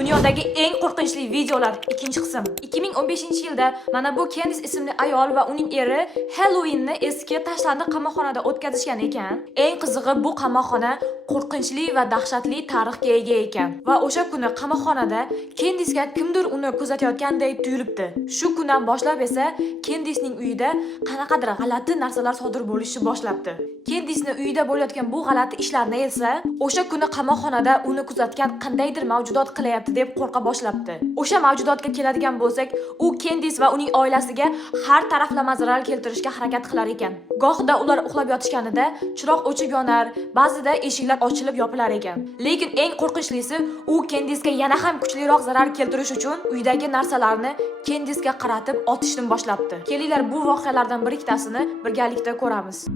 Dunyodagi eng qo'rqinchli videolar ikkinchi qism. 2015-yilda mana bu Candice ismli ayol va uning eri Halloweenni eski tashlandiq qamoqxonada o'tkazishgan ekan. Eng qizig'i, bu qamoqxona qo'rqinchli va dahshatli tarixga ega ekan. Va o'sha kuni qamoqxonada Candice'ga kimdir uni kuzatayotgandek tuyulibdi. Shu kundan boshlab esa Candice'ning uyida qanaqadir g'alati narsalar sodir bo'lishni boshlabdi. Candice'ning uyida bo'layotgan bu g'alati ishlarni esa o'sha kuni qamoqxonada uni kuzatgan qandaydir mavjudot qilyapti deb qo'rqa boshlabdi. O'sha mavjudotga keladigan bo'lsak, u Candice va uning oilasiga har taraflama zarar keltirishga harakat qilar ekan. Gohida ular uxlab yotishganida chiroq o'chib yonar, ba'zida eshiklar ochilib yopilar ekan. Lekin eng qo'rqinchlisi, u Candice'ga yana ham kuchliroq zarar keltirish uchun uydagi narsalarni Candice'ga qaratib otishni boshlabdi. Kelinglar bu voqealardan bir ikkitasini birgalikda ko'ramiz.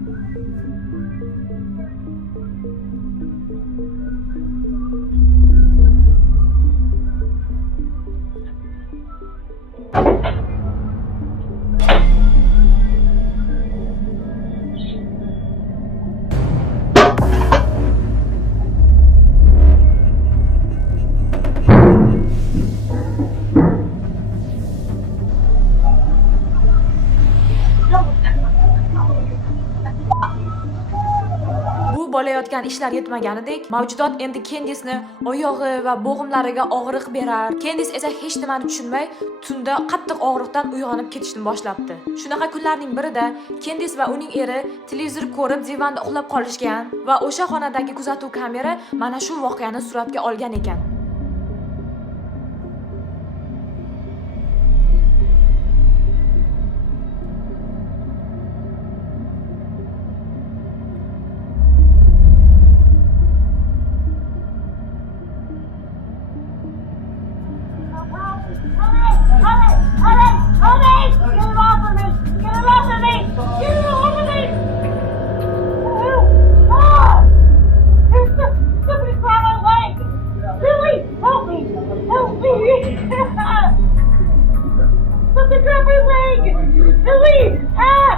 Bo'layotgan ishlar yetmaganidek, mavjudot endi Candice'ni oyog'i va bo'g'imlariga og'riq berar. Candice esa hech nimani tushunmay, tunda qattiq og'riqdan uyg'onib ketishni boshlabdi. Shunaqa kunlarning birida Candice va uning eri televizor ko'rib divanda uxlab qolishgan va o'sha xonadagi kuzatuv kamera mana shu voqeani suratga olgan ekan.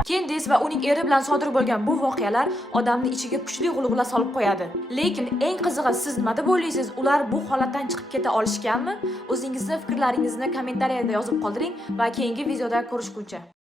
Candice va uning eri bilan sodir bo'lgan bu voqealar odamning ichiga kuchli g'ulg'ula solib qo'yadi. Lekin eng qizig'i, siz nima deb o'ylaysiz? Ular bu holatdan chiqib keta olishganmi? O'zingizning fikrlaringizni kommentariyada yozib qoldiring va keyingi videoda ko'rishguncha